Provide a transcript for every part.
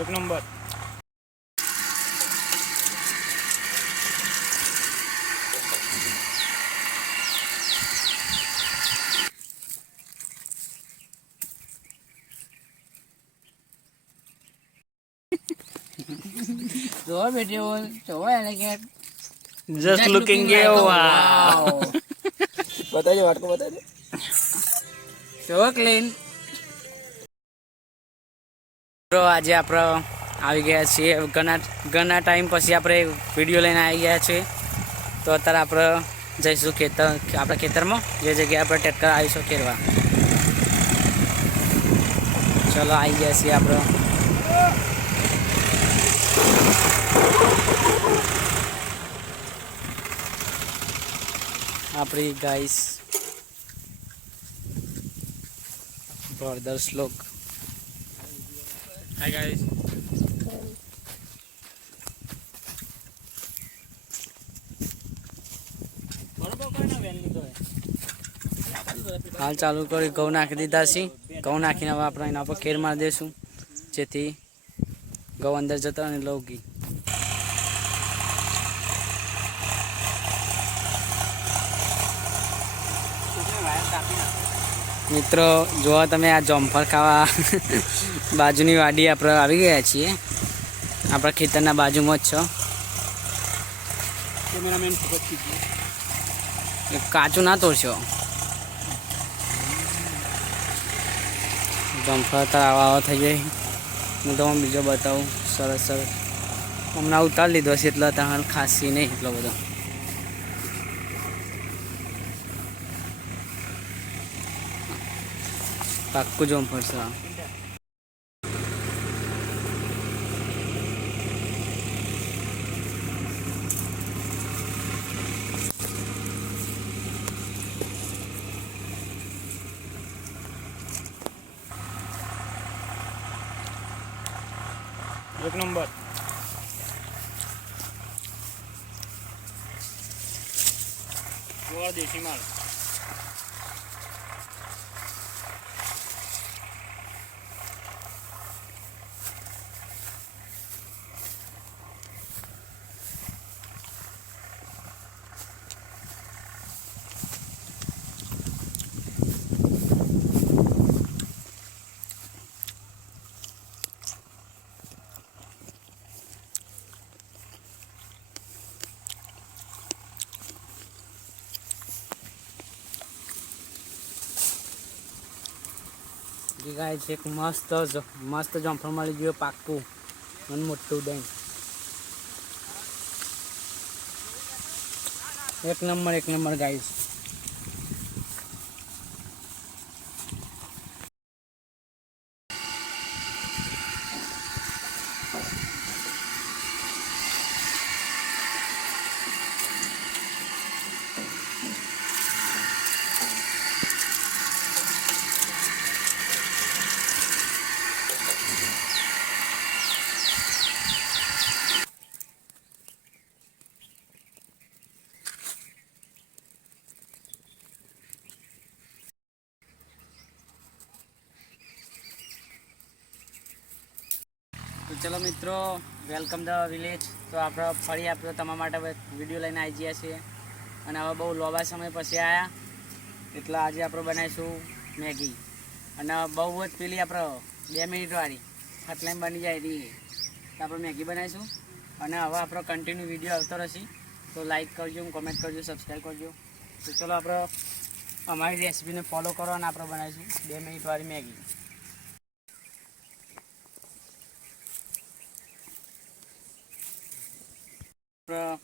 એક નંબર જોવા બેઠો જોવા એને કે just looking like a wow wow. બતાવજો વાટકો બતાવજો So clean. આજે આપણે આવી ગયા છીએ. ઘણા ઘણા ટાઈમ પછી આપણે વીડિયો લઈને આવી ગયા છીએ. તો અત્યારે આપણે જઈશું ખેતર, આપણા ખેતરમાં. જે જગ્યાએ આપણે ટ્રેક્ટર આવીશું ખેરવા. ચલો, આવી ગયા છીએ આપણે. આપણી guys brothers look hi, guys. હાલ ચાલુ કરી, ઘઉં નાખી દીધા છે ઘઉં નાખીને હવે આપણે એના પર ખેર મારી દઈશું, જેથી ઘઉં અંદર જતા અને લૌકી મિત્રો, જોવા તમે આ જોમફળ ખાવા. બાજુની વાડી આપણે આવી ગયા છીએ. આપણા ખેતરના બાજુમાં જ છો. કાચું ના તોડશો. જમફળ તો આવા આવા થઈ જાય. હું તમને બીજો બતાવું સરસ સરસ. હમણાં ઉતાર લીધો છે એટલે તમારે ખાસી નહીં એટલો બધો. પાક્કું જમફળ છે એક નંબર. દેશી માલ ગાય છે એક મસ્ત જ- મસ્ત જમફળ મળી ગયું પાક્કું અને મોટું ડેમ. એક નંબર એક નંબર ગાય તો ચલો મિત્રો વેલકમ ધ વિલેજ તો આપણે ફરી આપણે તમારા માટે વીડિયો લઈને આવી ગયા છીએ. અને હવે બહુ લોબા સમય પછી આવ્યા એટલે આજે આપણે બનાવીશું મેગી. અને બહુ જ પેલી આપણે બે મિનિટવાળી ફટલાઈન બની જાય તો આપણે મેગી બનાવીશું. અને હવે આપણો કન્ટિન્યુ વીડિયો આવતો રહેશે. તો લાઈક કરજો કોમેન્ટ કરજો સબસ્ક્રાઈબ કરજો. તો ચલો આપણે અમારી રેસીપીને ફોલો કરો અને આપણે બનાવીશું બે મિનિટવાળી મેગી. આપણે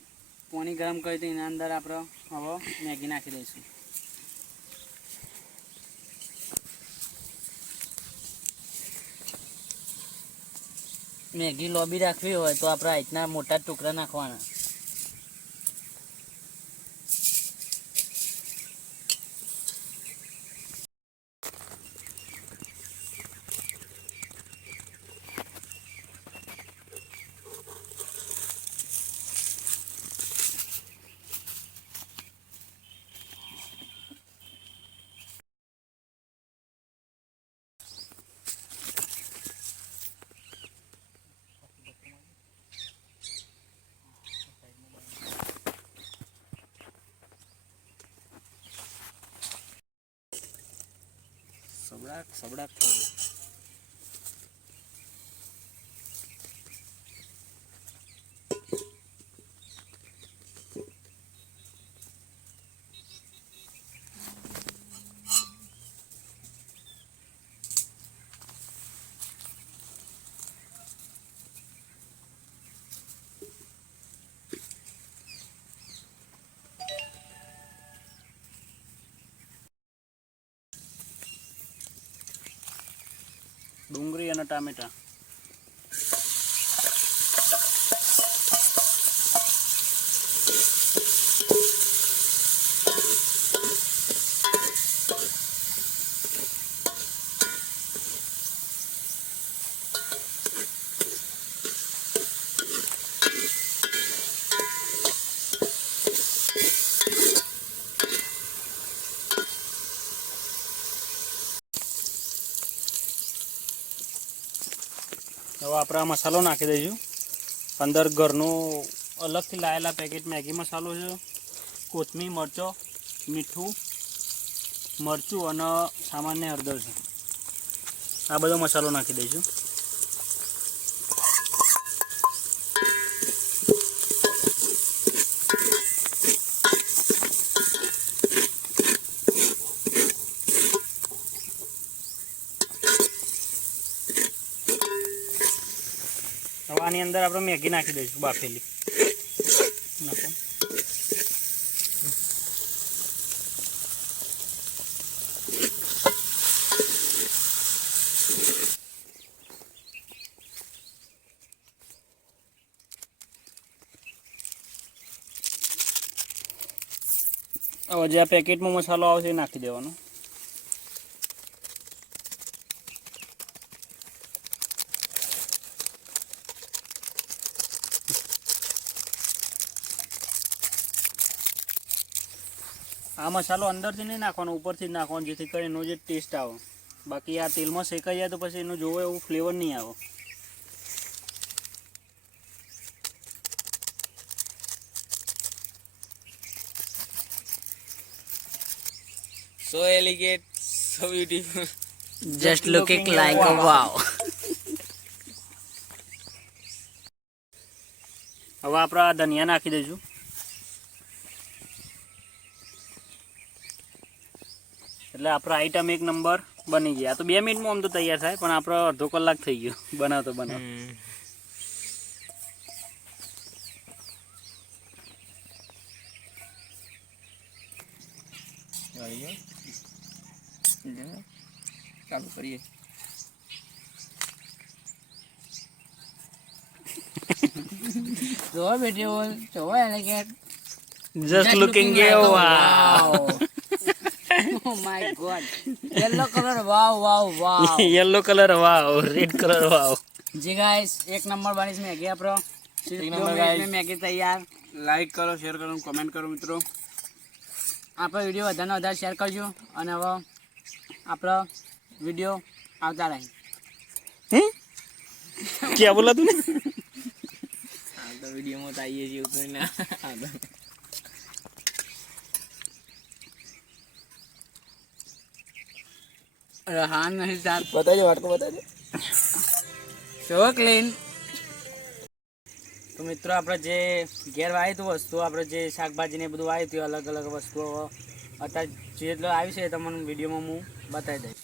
પાણી ગરમ કરી દઈએ એના અંદર આપણે હવે મેગી નાખી દઈશું. મેગી લોબી રાખવી હોય તો આપણે આ રીતના મોટા ટુકડા નાખવાના. সবরাক সবরাক খাব ડુંગળી અને આ મસાલો નાખી દઈશું. અંદર ઘરનો અલગથી લાયેલા પેકેટ મેગી મસાલો છે, કોથમીર, મરચો, મીઠું, મરચું અને સામાન્ય હળદર છે. આ બધો મસાલો નાખી દઈશું. આની અંદર આપણે મેગી નાખી દઈશું બાફેલી. નાખો. હવે જે આ પેકેટમાં મસાલો આવશે એ નાખી દેવાનો. આ મસાલો અંદરથી નહીં નાખવાનો ઉપરથી જ નાખવાનો જેથી કરીને એનો જે ટેસ્ટ આવે. બાકી આ તેલમાં શેકાઈ જાય તો પછી એનું જોવો એવું ફ્લેવર નહીં આવે. So elegant so beautiful just looking like a wow હવે આપણે આ ધનિયા નાખી દઈશું. એટલે આપણો આઈટમ એક નંબર બની ગયા. આ તો બે મિનિટમાં આમ તો તૈયાર થાય પણ આપણો અડધો કલાક થઈ ગયો. બનાવતો બનાવ. ચાલુ કરીએ જોવો beautiful, જોવો elegant. Just looking like a wow wow. God yellow colour wow wow wow, wow, wow. Yellow colour wow red colour wow G guys એક નંબર બની છે મેગી આપણો. એક નંબર ગાઈસ. મેગી તૈયાર. લાઈક કરો શેર કરો comment કરો મિત્રો. આપણો વીડિયો વધારે વધારે શેર કરજો અને હવે આપણો વીડિયો આવતા રહે. ક્યાં બોલા તું આ તો વિડીયોમાં તો આવીએ છીએ ઉતરી ના. અરે હા નહીં સાહેબ બતાજો વાટકો બતાજો સો ક્લીન તો મિત્રો આપણે જે ઘેર વાવી હતું વસ્તુ આપણે જે શાકભાજી ને એ બધું વાવ્યું હતું અલગ અલગ વસ્તુઓ. અત્યારે જેટલું આવી છે તમને વિડીયોમાં હું બતાવી દઈશ.